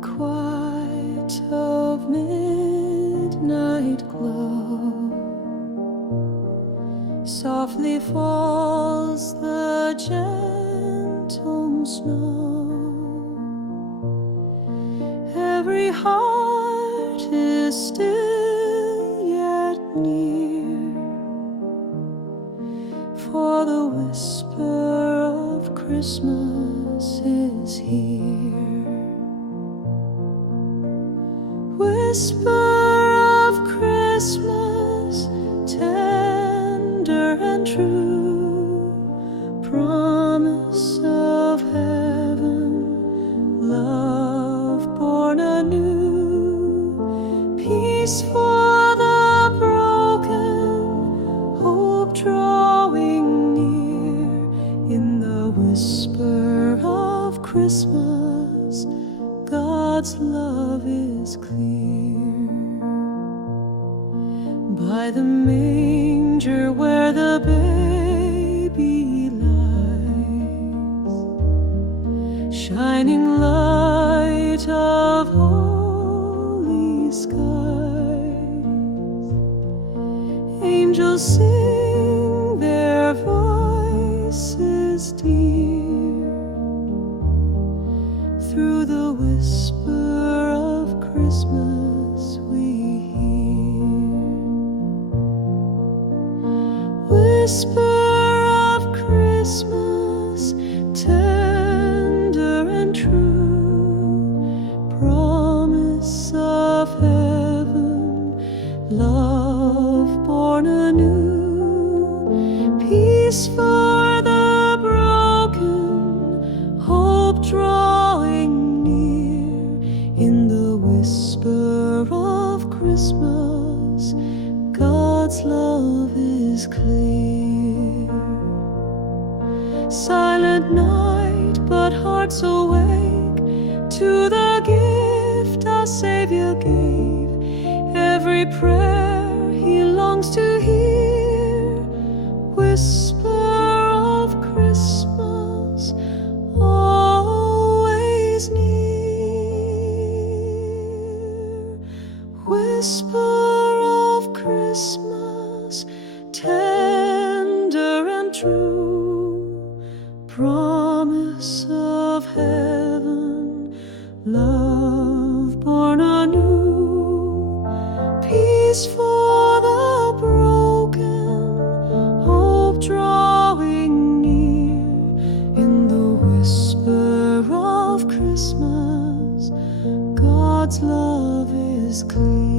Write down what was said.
quiet of midnight glow, softly falls the gentle snow. Every heart is still yet near, for the whisper of Christmas is here. Whisper of Christmas, tender and true, promise of heaven, love born anew, peace for the broken, hope drawing near. In the whisper of Christmas, God's love is clear. By the manger where the baby lies, shining light of holy skies, angels sing their voices dear, through the whisper of Christmas we hear. Whisper of Christmas, tender and true, promise of heaven, love born anew, peace for the broken, hope drawing near. In the whisper of Christmas, God's love is clear. Silent night, but hearts awake to the gift our Savior gave. Every prayer He longs to hear. Whisper of Christmas, always near. Whisper of Christmas, tender and true, promise of heaven, love born anew, peace for the broken, hope drawing near. In the whisper of Christmas, God's love is clear.